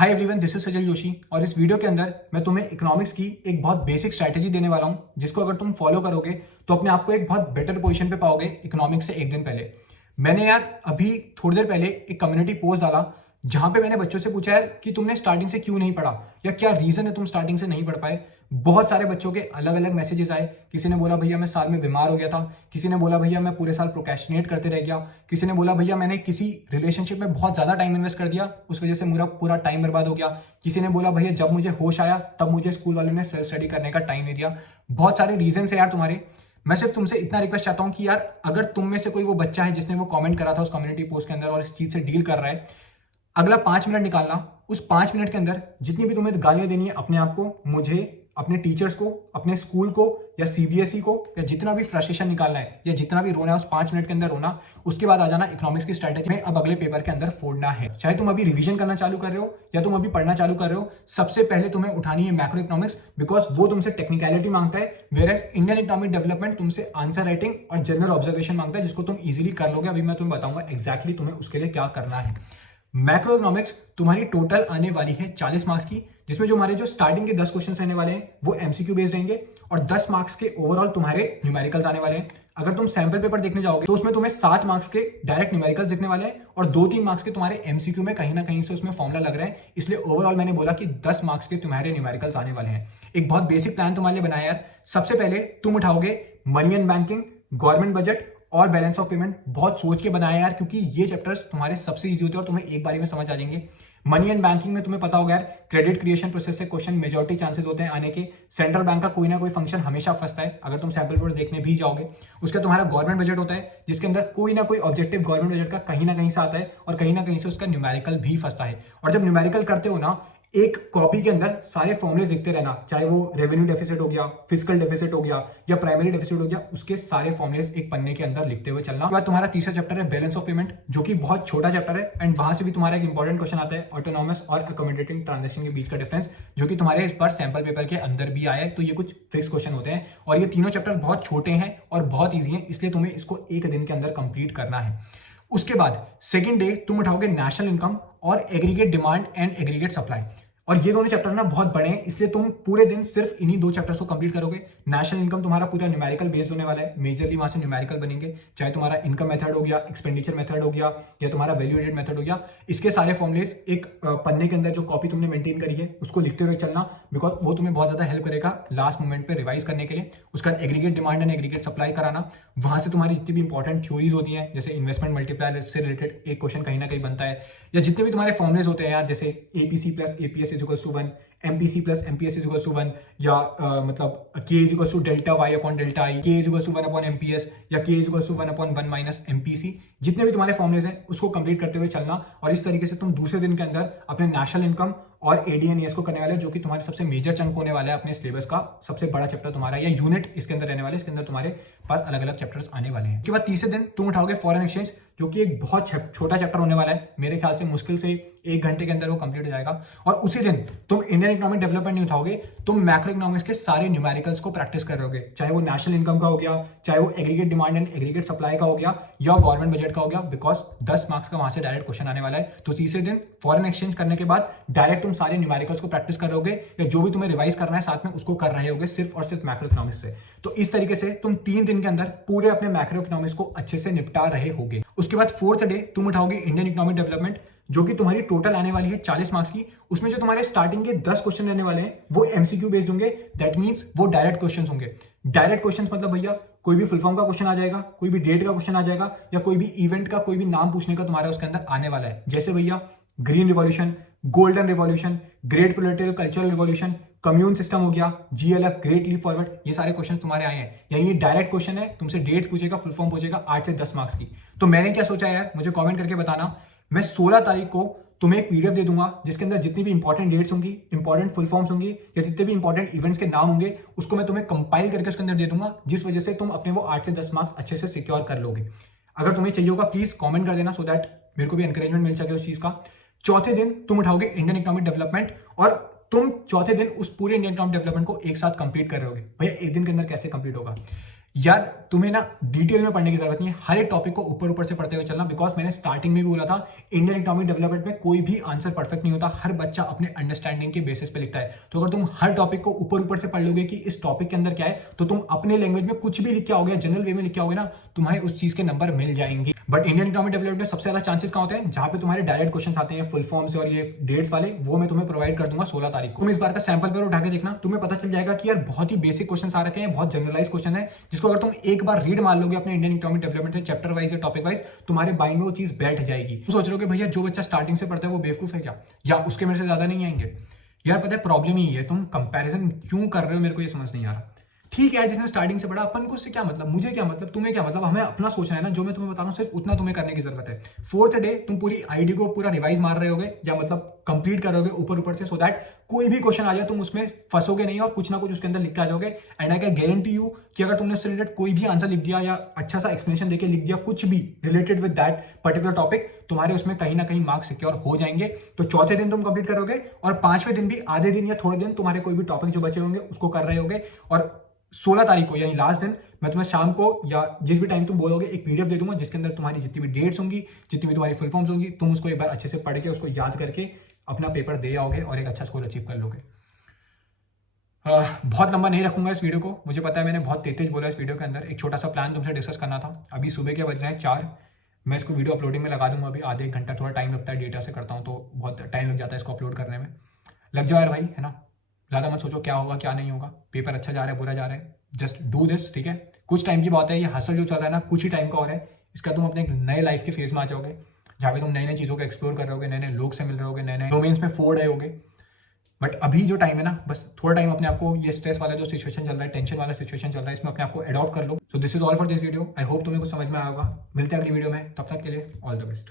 Hi everyone, this is सजल जोशी और इस video के अंदर मैं तुम्हें इकोनॉमिक्स की एक बहुत बेसिक स्ट्रैटेजी देने वाला हूं जिसको अगर तुम फॉलो करोगे तो अपने आप को एक बहुत बेटर पोजीशन पे पाओगे इकोनॉमिक्स से एक दिन पहले। मैंने यार अभी थोड़ी देर पहले एक कम्युनिटी पोस्ट डाला जहां पे मैंने बच्चों से पूछा यार कि तुमने स्टार्टिंग से क्यों नहीं पढ़ा या क्या रीजन है तुम स्टार्टिंग से नहीं पढ़ पाए। बहुत सारे बच्चों के अलग अलग मैसेजेस आए। किसी ने बोला भैया मैं साल में बीमार हो गया था, किसी ने बोला भैया मैं पूरे साल प्रोक्रेस्टिनेट करते रह गया, किसी ने बोला भैया मैंने किसी रिलेशनशिप में बहुत ज्यादा टाइम इन्वेस्ट कर दिया उस वजह से मेरा पूरा टाइम बर्बाद हो गया, किसी ने बोला भैया जब मुझे होश आया तब मुझे स्कूल वालों ने सेल्फ स्टडी करने का टाइम नहीं दिया। बहुत सारे रीजन है यार तुम्हारे। मैं सिर्फ तुमसे इतना रिक्वेस्ट चाहता हूं कि यार अगर तुम में से कोई वो बच्चा है जिसने वो कमेंट करा था उस कम्युनिटी पोस्ट के अंदर और इस चीज से डील कर रहा है, अगला 5 मिनट निकालना। उस 5 मिनट के अंदर जितनी भी तुम्हें गालियां देनी है अपने आप को, मुझे, अपने टीचर्स को, अपने स्कूल को या सीबीएसई को, या जितना भी फ्रस्ट्रेशन निकालना है या जितना भी रोना है उस 5 मिनट के अंदर रोना। उसके बाद आ जाना इकोनॉमिक्स की स्ट्रैटेजी में अब अगले पेपर के अंदर फोड़ना है। चाहे तुम अभी रिवीजन करना चालू कर रहे हो या तुम अभी पढ़ना चालू कर रहे हो, सबसे पहले तुम्हें उठानी है मैक्रो इकोनॉमिक्स, बिकॉज वो तुमसे टेक्निकलिटी मांगता है, whereas Indian economic development तुमसे आंसर राइटिंग और जनरल ऑब्जर्वेशन मांगता है, जिसको तुम इजीली कर लोगे। अभी मैं तुम्हें बताऊंगा एक्जैक्टली तुम्हें उसके लिए क्या करना है। मैक्रो इकोनॉमिक्स तुम्हारी टोटल आने वाली है 40 मार्क्स की, जिसमें जो हमारे जो स्टार्टिंग के 10 क्वेश्चन रहने वाले हैं वो एमसीक्यू बेस्ड रहेंगे और 10 मार्क्स के ओवरऑल तुम्हारे न्यूमेरिकल्स आने वाले हैं। अगर तुम सैंपल पेपर देखने जाओगे तो उसमें तुम्हें 7 मार्क्स के डायरेक्ट न्यूमेरिकल्स दिखने वाले हैं और 2-3 मार्क्स के तुम्हारे एमसीक्यू में कहीं ना कहीं से उसमें फॉर्मुला लग रहा है। इसलिए ओवरऑल मैंने बोला कि 10 मार्क्स के तुम्हारे न्यूमेरिकल्स आने वाले हैं। एक बहुत बेसिक प्लान तुम्हारे लिए बनाया यार। सबसे पहले तुम उठाओगे money and banking, government budget और बैलेंस ऑफ पेमेंट। बहुत सोच के बनाया यार, क्योंकि ये चैप्टर्स तुम्हारे सबसे इजी होते हैं और तुम्हें एक बारी में समझ आ जाएंगे। मनी एंड बैंकिंग में तुम्हें पता होगा यार, क्रेडिट क्रिएशन प्रोसेस से क्वेश्चन मेजॉरिटी चांसेस होते हैं आने के। सेंट्रल बैंक का कोई ना कोई फंक्शन हमेशा फंसता है अगर तुम सैंपल पेपर्स देखने भी जाओगे। उसका तुम्हारा गवर्नमेंट बजट होता है जिसके अंदर कोई ना कोई ऑब्जेक्टिव गवर्नमेंट बजट का कहीं ना कहीं से आता है और कहीं ना कहीं से उसका न्यूमेरिकल भी फंसता है। और जब न्यूमेरिकल करते हो ना, एक कॉपी के अंदर सारे फॉर्मुले लिखते रहना, चाहे वो रेवेन्यू डेफिसिट हो गया, फिजिकल डेफिसिट हो गया या प्राइमरी डेफिसिट हो गया, उसके सारे फॉर्मुले एक पन्ने के अंदर लिखते हुए चलना। बाद तुम्हारा तीसरा चैप्टर है बैलेंस ऑफ पेमेंट, जो कि बहुत छोटा चैप्टर है एंड वहां से भी तुम्हारा एक इंपॉर्टेंट क्वेश्चन आता है ऑटोनॉमस और अकोमोडेटिंग ट्रांजेक्शन के बीच का डिफरेंस, जो कि तुम्हारे इस बार सैंपल पेपर के अंदर भी आया है। तो ये कुछ फिक्स क्वेश्चन होते हैं और ये तीनों चैप्टर बहुत छोटे हैं और बहुत ईजी हैं, इसलिए तुम्हें इसको एक दिन के अंदर कंप्लीट करना है। उसके बाद सेकेंड डे तुम उठाओगे नेशनल इनकम और aggregate demand and aggregate supply. और ये दोनों चैप्टर ना बहुत बड़े हैं, इसलिए तुम पूरे दिन सिर्फ इन्हीं 2 चैप्टर्स को कंप्लीट करोगे। नेशनल इनकम तुम्हारा पूरा न्यूमेरिकल बेस्ड होने वाला है, मेजरली वहां से न्यूमेरिकल बनेंगे, चाहे तुम्हारा इनकम मेथड हो गया, एक्सपेंडिचर मेथड हो गया या तुम्हारा वैल्यू एडेड मेथड हो गया। इसके सारे फॉर्मुलेस एक पन्ने के अंदर जो कॉपी तुमने मेंटेन करी है उसको लिखते हुए चलना, बिकॉज वो तुम्हें बहुत ज्यादा हेल्प करेगा लास्ट मोमेंट पे रिवाइज करने के लिए। उसका aggregate demand and aggregate supply कराना, वहां से तुम्हारी जितनी भी इंपॉर्टेंट थ्योरीज होती हैं, जैसे इन्वेस्टमेंट मल्टीप्लायर से रिलेटेड एक क्वेश्चन कहीं ना कहीं बनता है, या जितने भी तुम्हारे फॉर्मुलेस होते हैं यार, जैसे APC plus APS is equals to 1, MPC plus MPS is equals to 1, या मतलब K is equals to delta Y upon delta I, K is equals to 1 upon MPS या K is equals to 1 upon 1 minus MPC. जितने भी तुम्हारे formulas हैं उसको complete करते हुए चलना और इस तरीके से तुम दूसरे दिन के अंदर अपने नेशनल इनकम और एडीएनएस को करने वाले, जो कि तुम्हारे सबसे मेजर चंक होने वाला है अपने सिलेबस का, सबसे बड़ा चैप्टर तुम्हारा या यूनिट इसके अंदर रहने वाले। इसके अंदर तुम्हारे पास अलग अलग चैप्टर्स आने वाले हैं। उसके बाद तीसरे दिन तुम उठाओगे फॉरेन एक्सचेंज, जो कि एक बहुत छोटा चैप्टर होने वाला है। मेरे ख्याल से मुश्किल से 1 घंटे के अंदर वो कंप्लीट हो जाएगा। और उसी दिन तुम इंडियन इकोनॉमिक डेवलपमेंट नहीं उठाओगे, तुम मैक्रो इकोनॉमिक्स के सारे न्यूमेरिकल्स को प्रैक्टिस कर रहोगे, चाहे वो नेशनल इनकम का हो गया, चाहे वो aggregate demand and aggregate supply का हो गया या गवर्नमेंट बजट का हो गया, बिकॉज 10 मार्क्स का वहां से डायरेक्ट क्वेश्चन आने वाला है। तो तीसरे दिन फॉरेन एक्सचेंज करने के बाद डायरेक्ट तुम सारे न्यूमेरिकल्स को प्रैक्टिस कर रहोगे या जो भी तुम्हें रिवाइज करना है साथ में उसको कर रहे होगे, सिर्फ और सिर्फ मैक्रो इकोनॉमिक्स से। तो इस तरीके से तुम 3 दिन के अंदर पूरे अपने मैक्रो इकोनॉमिक्स को अच्छे से निपटा रहे होगे। उसके बाद फोर्थ डे तुम उठाओगे इंडियन इकोनॉमिक डेवलपमेंट, जो कि तुम्हारी टोटल आने वाली है 40 मार्क्स की। उसमें जो तुम्हारे स्टार्टिंग के 10 क्वेश्चन रहने वाले हैं वो एमसीक्यू बेस्ड होंगे, दैट मींस वो डायरेक्ट क्वेश्चंस होंगे। डायरेक्ट क्वेश्चंस मतलब भैया कोई भी फुल फॉर्म का क्वेश्चन आ जाएगा, कोई भी डेट का क्वेश्चन आ जाएगा या कोई भी इवेंट का कोई भी नाम पूछने का तुम्हारा उसके अंदर आने वाला है। जैसे भैया green revolution, golden revolution, great political cultural revolution, commune system हो गया, जीएलएफ, ग्रेट लीप फॉरवर्ड, ये सारे क्वेश्चन तुम्हारे आए हैं। यानी ये डायरेक्ट क्वेश्चन है, तुमसे डेट्स पूछेगा, फुल फॉर्म पूछेगा, 8 से 10 मार्क्स की। तो मैंने क्या सोचा यार, मुझे कमेंट करके बताना। मैं 16 तारीख को तुम्हें एक पीडीएफ दे दूंगा जिसके अंदर जितनी भी इंपॉर्टेंट डेट्स होंगी, इंपॉर्टेंट फुल फॉर्म्स होंगी या जितने भी इंपॉर्टेंट इवेंट्स के नाम होंगे, उसको मैं तुम्हें कंपाइल करके उसके अंदर दे दूंगा, जिस वजह से तुम अपने वो 8 से 10 मार्क्स अच्छे से सिक्योर कर लोगे। अगर तुम्हें चाहिए होगा प्लीज कमेंट कर देना, सो दैट मेरे को भी एनकरेजमेंट मिल सके उस चीज का। चौथे दिन तुम उठाओगे इंडियन इकोनॉमिक डेवलपमेंट और तुम चौथे दिन उस पूरे इंडियन इकोनॉमिक डेवलपमेंट को एक साथ कंप्लीट कर रहे होगे। भैया एक दिन के अंदर कैसे कंप्लीट होगा? यार तुम्हें ना डिटेल में पढ़ने की जरूरत नहीं है, हर एक टॉपिक को ऊपर ऊपर से पढ़ते हुए चलना, बिकॉज मैंने स्टार्टिंग में भी बोला था इंडियन इकोनॉमिक डेवलपमेंट में कोई भी आंसर परफेक्ट नहीं होता, हर बच्चा अपने अंडरस्टैंडिंग के बेसिस पे लिखता है। तो अगर तुम हर टॉपिक को ऊपर ऊपर से पढ़ लोगे कि इस टॉपिक के अंदर क्या है, तो तुम अपने लैंग्वेज में कुछ भी लिख के आओगे, जनरल वे में लिख के आओगे ना, तुम्हें उस चीज के नंबर मिल जाएंगे। बट इंडियन इकोनॉमिक डेवलपमेंट में सबसे ज्यादा चांसेस कहाँ होते हैं, जहां पे तुम्हारे डायरेक्ट क्वेश्चन आते हैं फुल फॉर्म से और ये डेट्स वाले, वो मैं तुम्हें प्रोवाइड कर दूंगा 16 तारीख को। तुम इस बार का सैंपल पेपर उठा के देखना, तुम्हें पता चल जाएगा कि यार बहुत ही बेसिक क्वेश्चन आ रखे हैं, बहुत जनरलाइज क्वेश्चन है, जिसको अगर तुम एक बार रीड मान लोगे अपने इंडियन इकोनॉमिक डेवलपमेंट से चैप्टर वाइज या टॉपिक वाइज, तुम्हारे माइंड में वो चीज बैठ जाएगी। तुम सोच रहे हो कि भैया जो बच्चा स्टार्टिंग से पढ़ता है वो बेवकूफ है क्या, या उसके मेरे से ज्यादा नहीं आएंगे। यार पता है प्रॉब्लम ही है, तुम कंपैरिजन क्यों कर रहे हो, मेरे को ये समझ नहीं आ रहा। ठीक है जिसने स्टार्टिंग से पढ़ा, अपन को उससे क्या मतलब, मुझे क्या मतलब, तुम्हें क्या मतलब, हमें अपना सोचना है ना। जो मैं तुम्हें बता रहा हूँ सिर्फ उतना तुम्हें करने की जरूरत है। फोर्थ डे तुम पूरी आईडी को पूरा रिवाइज मार रहे होगे, या मतलब कंप्लीट करोगे ऊपर ऊपर से, सो दैट कोई भी क्वेश्चन आ जाए तुम उसमें फंसोगे नहीं और कुछ ना कुछ उसके अंदर लिख के आ जाओगे। And I can guarantee you कि अगर तुमने उससे रिलेटेड कोई भी आंसर लिख दिया या अच्छा सा एक्सप्लेनेशन देके लिख दिया, कुछ भी related with that particular topic, तुम्हारे उसमें कहीं ना कहीं मार्क्स सिक्योर हो जाएंगे। तो चौथे दिन तुम कंप्लीट करोगे, और पांचवें दिन भी आधे दिन या थोड़े दिन तुम्हारे कोई भी टॉपिक जो बचे होंगे उसको कर रहे होगे। और 16 तारीख को यानी लास्ट दिन मैं तुम्हें शाम को या जिस भी टाइम तुम बोलोगे एक पीडीएफ दे दूंगा, जिसके अंदर तुम्हारी जितनी भी डेट्स होंगी, जितनी भी तुम्हारी फुल फॉर्म्स होंगी, तुम उसको एक बार अच्छे से पढ़ के उसको याद करके अपना पेपर दे आओगे और एक अच्छा स्कोर अचीव कर लोगे। बहुत लंबा नहीं रखूंगा इस वीडियो को, मुझे पता है मैंने बहुत तेज बोला इस वीडियो के अंदर। एक छोटा सा प्लान तुमसे डिस्कस करना था। अभी सुबह के बज रहे हैं 4, मैं इसको वीडियो अपलोडिंग में लगा दूंगा अभी आधे एक घंटा, थोड़ा टाइम लगता है, डेटा से करता हूँ तो बहुत टाइम लग जाता है इसको अपलोड करने में। लग जाओ यार भाई, है ना। ज़्यादा मत सोचो क्या होगा क्या नहीं होगा, पेपर अच्छा जा रहा है बुरा जा रहा है, जस्ट डू दिस, ठीक है। कुछ टाइम की बात है, ये हसल जो चल रहा है ना कुछ ही टाइम का और है, इसका तुम अपने एक नए लाइफ के फेज में आ जाओगे, जहाँ पे तुम नई नई चीज़ों को एक्सप्लोर कर रहे होगे, नए नए लोग से मिल रहे होगे, नए नए डोमेन्स में फोड़ रहे होगे। बट अभी जो टाइम है ना, बस थोड़ा टाइम अपने आपको ये स्ट्रेस वाला जो सिचुएशन चल रहा है, टेंशन वाला सिचुएशन चल रहा है, इसमें अपने आपको अडॉप्ट कर लो। So this is all for this video. I hope तुम्हें कुछ समझ में आया होगा। मिलते हैं अगली वीडियो में, तब तक के लिए ऑल द बेस्ट।